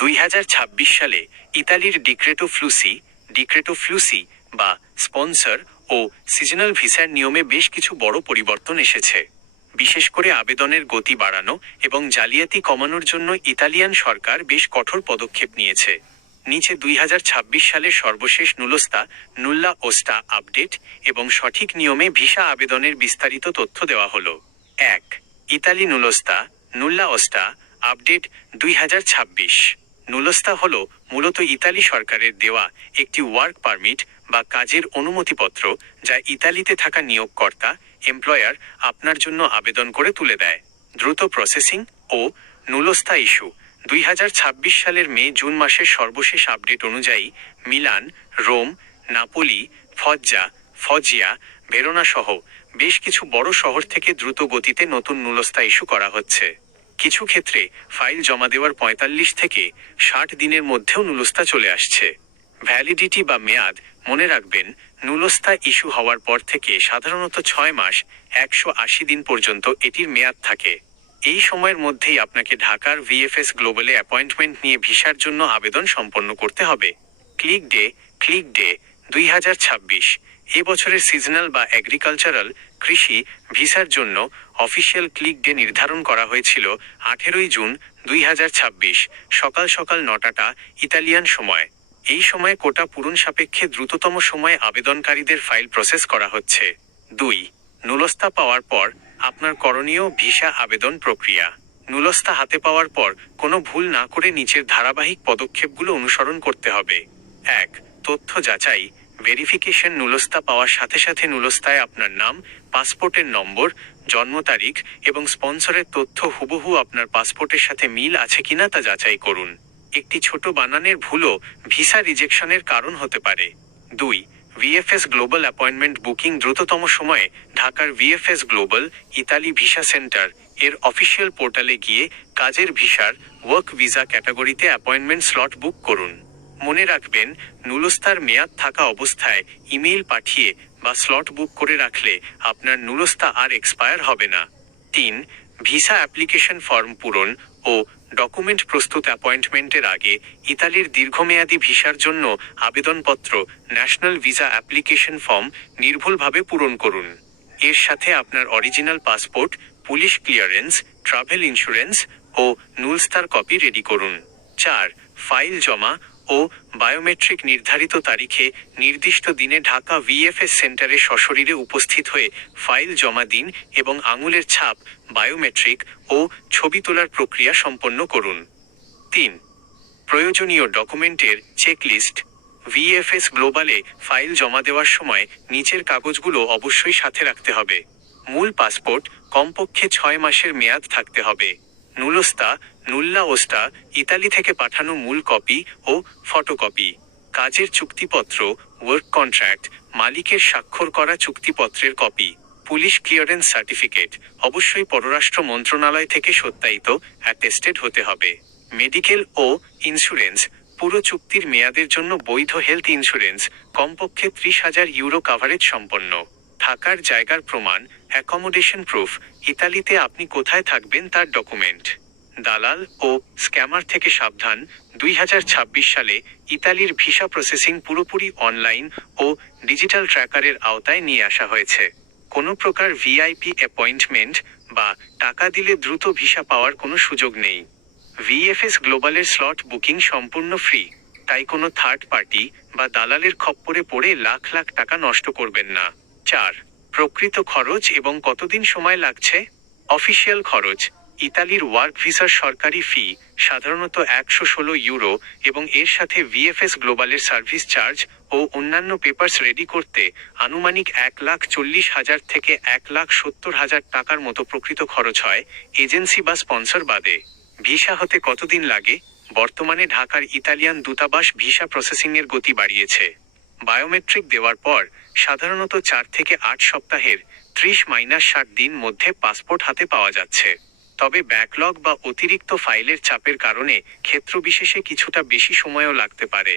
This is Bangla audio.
2026 সালে ইতালির ডিক্রেটো ফ্লুসি বা স্পন্সর ও সিজনাল ভিসার নিয়মে বেশ কিছু বড় পরিবর্তন এসেছে। বিশেষ করে আবেদনের গতি বাড়ানো এবং জালিয়াতি কমানোর জন্য ইতালিয়ান সরকার বেশ কঠোর পদক্ষেপ নিয়েছে। নিচে 2026 সালের সর্বশেষ নুল্লা ওস্টা আপডেট এবং সঠিক নিয়মে ভিসা আবেদনের বিস্তারিত তথ্য দেওয়া হলো। 1. ইতালি নুল্লা ওস্টা আপডেট 2026। নুলস্তা হল মূলত ইতালি সরকারের দেওয়া একটি ওয়ার্ক পারমিট বা কাজের অনুমতিপত্র, যা ইতালিতে থাকা নিয়োগকর্তা এমপ্লয়ার আপনার জন্য আবেদন করে তুলে দেয়। দ্রুত প্রসেসিং ও নুলস্তা ইস্যু 2026 সালের জুন মাসের সর্বশেষ আপডেট অনুযায়ী Milan, Rome, Napoli, Foggia, Verona সহ বেশ কিছু বড় শহর থেকে দ্রুত গতিতে নতুন নুলস্তা ইস্যু করা হচ্ছে। কিছু ক্ষেত্রে ফাইল জমা দেওয়ার 45 থেকে 60 দিনের মধ্যেও নুলস্তা চলে আসছে। ভ্যালিডিটি বা মেয়াদ মনে রাখবেন, নুলস্তা ইস্যু হওয়ার পর থেকে সাধারণত 6 মাস 180 দিন পর্যন্ত এটির মেয়াদ থাকে। এই সময়ের মধ্যেই আপনাকে ঢাকার ভিএফএস গ্লোবালে অ্যাপয়েন্টমেন্ট নিয়ে ভিসার জন্য আবেদন সম্পন্ন করতে হবে। ক্লিক ডে 2026 এবছরের সিজনাল বা এগ্রিকালচারাল কৃষি ভিসার জন্য অফিসিয়াল ক্লিক ডে নির্ধারণ করা হয়েছিল 18 জুন 2026 সকাল 9টা ইতালিয়ান সময়। এই সময়ে কোটা পূরণ সাপেক্ষে দ্রুততম সময়ে আবেদনকারীদের ফাইল প্রসেস করা হচ্ছে। 2. নুলস্তা পাওয়ার পর আপনার করণীয় ভিসা আবেদন প্রক্রিয়া। নুলস্তা হাতে পাওয়ার পর কোনো ভুল না করে নিচের ধারাবাহিক পদক্ষেপগুলো অনুসরণ করতে হবে। 1. তথ্য যাচাই ভেরিফিকেশন। নুলস্তা পাওয়ার সাথে সাথে নুলস্তায় আপনার নাম, পাসপোর্টের নম্বর, জন্ম তারিখ এবং স্পন্সরের তথ্য হুবহু আপনার পাসপোর্টের সাথে মিল আছে কিনা তা যাচাই করুন। একটি ছোট বানানের ভুলও ভিসা রিজেকশনের কারণ হতে পারে। 2. VFS global appointment booking. দ্রুততম সময়ে ঢাকার VFS global Italy visa centre এর অফিসিয়াল পোর্টালে গিয়ে কাজের ভিসার ওয়ার্ক ভিসা ক্যাটাগরিতে অ্যাপয়েন্টমেন্ট স্লট বুক করুন। মনে রাখবেন, নুলস্তার মেয়াদ থাকা অবস্থায় ইমেইল পাঠিয়ে বা স্লট বুক করে রাখলে আপনার নুলস্তা আর এক্সপায়ার হবে না। 3. ভিসা অ্যাপ্লিকেশন ফর্ম পূরণ ও ডকুমেন্ট প্রস্তুত। অ্যাপয়েন্টমেন্টের আগে ইতালির দীর্ঘমেয়াদী ভিসার জন্য আবেদনপত্র ন্যাশনাল ভিসা অ্যাপ্লিকেশন ফর্ম নির্ভুলভাবে পূরণ করুন। এর সাথে আপনার original passport, police clearance, travel insurance ও নুলস্তার কপি রেডি করুন। 4. ফাইল জমা ও বায়োমেট্রিক। নির্ধারিত তারিখে নির্দিষ্ট দিনে ঢাকা ভিএফএস সেন্টারে সশরীরে উপস্থিত হয়ে ফাইল জমা দিন এবং আঙুলের ছাপ, বায়োমেট্রিক ও ছবি তোলার প্রক্রিয়া সম্পন্ন করুন। 3. প্রয়োজনীয় ডকুমেন্টের চেকলিস্ট। ভিএফএস গ্লোবালে ফাইল জমা দেওয়ার সময় নিচের কাগজগুলো অবশ্যই সাথে রাখতে হবে। মূল পাসপোর্ট, কমপক্ষে 6 মাসের মেয়াদ থাকতে হবে। নুল্লা ওস্টা ইতালি থেকে পাঠানো মূল কপি ও ফটোকপি। কাজের চুক্তিপত্র, ওয়ার্ক কন্ট্রাক্ট, মালিকের স্বাক্ষর করা চুক্তিপত্রের কপি। পুলিশ ক্লিয়ারেন্স সার্টিফিকেট অবশ্যই পররাষ্ট্র মন্ত্রণালয় থেকে সত্যায়িত অ্যাটেস্টেড হতে হবে। মেডিকেল ও ইন্স্যুরেন্স। পুরো চুক্তির মেয়াদের জন্য বৈধ হেলথ ইন্স্যুরেন্স, কমপক্ষে 30,000 ইউরো কাভারেজ সম্পন্ন। থাকার জায়গার প্রমাণ, অ্যাকোমোডেশন প্রুফ, ইতালিতে আপনি কোথায় থাকবেন তার ডকুমেন্ট। দালাল ও স্ক্যামার থেকে সাবধান। 2026 সালে ইতালির ভিসা প্রসেসিং পুরোপুরি অনলাইন ও ডিজিটাল ট্র্যাকারের আওতায় নিয়ে আসা হয়েছে। কোনো প্রকার ভিআইপি অ্যাপয়েন্টমেন্ট বা টাকা দিলে দ্রুত ভিসা পাওয়ার কোনো সুযোগ নেই। ভিএফএস গ্লোবালের স্লট বুকিং সম্পূর্ণ ফ্রি, তাই কোনো থার্ড পার্টি বা দালালের খপ্পরে পড়ে লাখ লাখ টাকা নষ্ট করবেন না। 4. প্রকৃত খরচ এবং কতদিন সময় লাগছে। অফিসিয়াল খরচ। ইতালির ওয়ার্ক ভিসার সরকারি ফি সাধারণত 116 ইউরো এবং এর সাথে ভিএফএস গ্লোবালের সার্ভিস চার্জ ও অন্যান্য পেপারস রেডি করতে আনুমানিক 1,40,000 থেকে 1,70,000 টাকার মতো প্রকৃত খরচ হয়, এজেন্সি বা স্পন্সর বাদে। ভিসা হতে কতদিন লাগে। বর্তমানে ঢাকার ইতালিয়ান দূতাবাস ভিসা প্রসেসিংয়ের গতি বাড়িয়েছে। বায়োমেট্রিক দেওয়ার পর সাধারণত 4 থেকে 8 সপ্তাহের 30-60 দিন মধ্যে পাসপোর্ট হাতে পাওয়া যাচ্ছে। তবে ব্যাকলগ বা অতিরিক্ত ফাইলের চাপের কারণে ক্ষেত্রবিশেষে কিছুটা বেশি সময়ও লাগতে পারে।